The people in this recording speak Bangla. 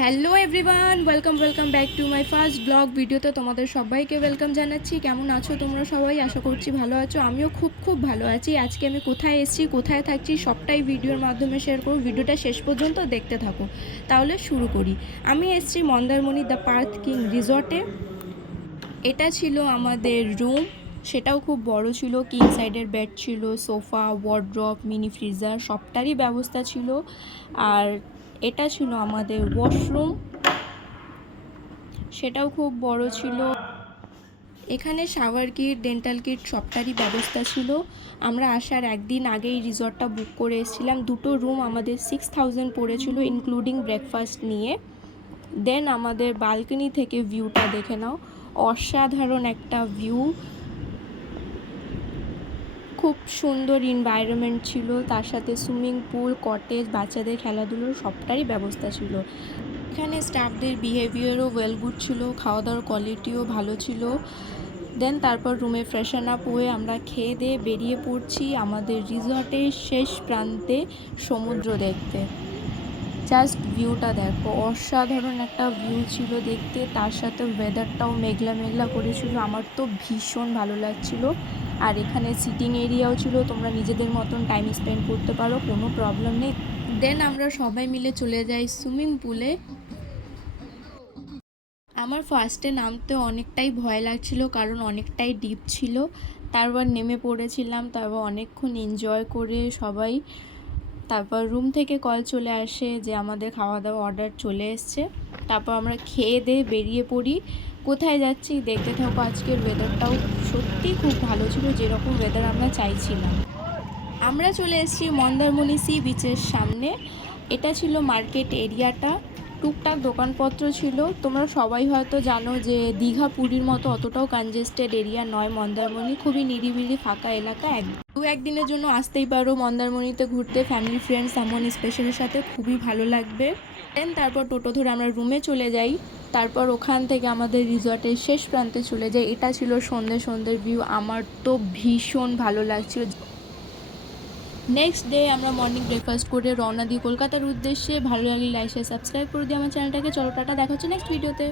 Hello everyone, welcome back to my first blog ভিডিওতে তোমাদের সবাইকে ওয়েলকাম জানাচ্ছি। কেমন আছো তোমরা সবাই? আশা করছি ভালো আছো। আমিও খুব ভালো আছি। আজকে আমি কোথায় এসেছি, কোথায় থাকছি সবটাই ভিডিওর মাধ্যমে শেয়ার করব। ভিডিওটা শেষ পর্যন্ত দেখতে থাকো। তাহলে শুরু করি। আমি এসেছি মন্দারমণি দ্য পার্থ কিং রিসর্টে। এটা ছিল আমাদের রুম, সেটাও খুব বড় ছিল। কিং সাইডের বেড ছিল, সোফা, ওয়ার্ড্রপ, মিনি ফ্রিজার সবটারই ব্যবস্থা ছিল। আর এটা ছিল আমাদের ওয়াশরুম, সেটাও খুব বড় ছিল। এখানে শাওয়ার কিট, ডেন্টাল কিট সবটারই ব্যবস্থা ছিল। আমরা আসার একদিন আগেই রিসর্টটা বুক করে এসেছিলাম। দুটো রুম আমাদের 6000 পড়েছিল ইনক্লুডিং ব্রেকফাস্ট নিয়ে। দেন আমাদের বালকনি থেকে ভিউটা দেখে নাও, অসাধারণ একটা ভিউ। খুব সুন্দর এনভায়রনমেন্ট ছিল, তার সাথে সুইমিং পুল, কটেজ, বাচ্চাদের খেলাধুলোর সবটারই ব্যবস্থা ছিল। এখানে স্টাফদের বিহেভিয়ারও ওয়েল গুড ছিল, খাওয়া দাওয়ার কোয়ালিটিও ভালো ছিল। দেন তারপর রুমে ফ্রেশন আপ হয়ে আমরা খেয়ে দিয়ে বেরিয়ে পড়ছি আমাদের রিসর্টের শেষ প্রান্তে সমুদ্র দেখতে। জাস্ট ভিউটা দেখো, অসাধারণ একটা ভিউ ছিল দেখতে। তার সাথে ওয়েদারটাও মেঘলা মেঘলা করেছিল, আমার তো ভীষণ ভালো লাগছিল। আর এখানে সিটিং এরিয়াও ছিল, তোমরা নিজেদের মতন টাইম স্পেন্ড করতে পারো, কোনো প্রবলেম নেই। দেন আমরা সবাই মিলে চলে যাই সুইমিং পুলে। আমার ফার্স্টে নামতে অনেকটাই ভয় লাগছিল, কারণ অনেকটাই ডিপ ছিল। তারপর নেমে পড়েছিলাম, তারপর অনেকক্ষণ এনজয় করে সবাই। তারপর রুম থেকে কল চলে আসে যে আমাদের খাওয়া দাওয়া অর্ডার চলে এসছে। তারপর আমরা খেয়ে দিয়ে বেরিয়ে পড়ি। কোথায় যাচ্ছি দেখতে থাকো। আজকের ওয়েদারটাও সত্যি খুব ভালো ছিল, যেরকম ওয়েদার আমরা চাইছিলাম। আমরা চলে এসেছি মন্দারমণি সি বিচের সামনে। এটা ছিল মার্কেট এরিয়াটা, টুকটাক দোকানপত্র ছিল। তোমরা সবাই হয়তো জানো যে দীঘা পুরীর মতো অতটাও কনজেস্টেড এরিয়া নয় মন্দারমণি, খুবই নিরিবিলি ফাঁকা এলাকা। একদিনের জন্য আসতেই পারো মন্দারমণিতে ঘুরতে, ফ্যামিলি ফ্রেন্ডস এমন স্পেশালের সাথে খুবই ভালো লাগবে। দেন তারপর টোটো ধরে আমরা রুমে চলে যাই। তারপর ওখান থেকে আমাদের রিসর্টের শেষ প্রান্তে চলে যাই। এটা ছিল সন্ধ্যের ভিউ, আমার তো ভীষণ ভালো লাগছিল। নেক্সট ডে আমরা মর্নিং ব্রেকফাস্ট করে রওনা দিই কলকাতার উদ্দেশ্যে। ভালো লাগলে লাইক শেয়ার সাবস্ক্রাইব করে দিই আমার চ্যানেলটাকে। চলো টাটা, দেখা হচ্ছে নেক্সট ভিডিওতে।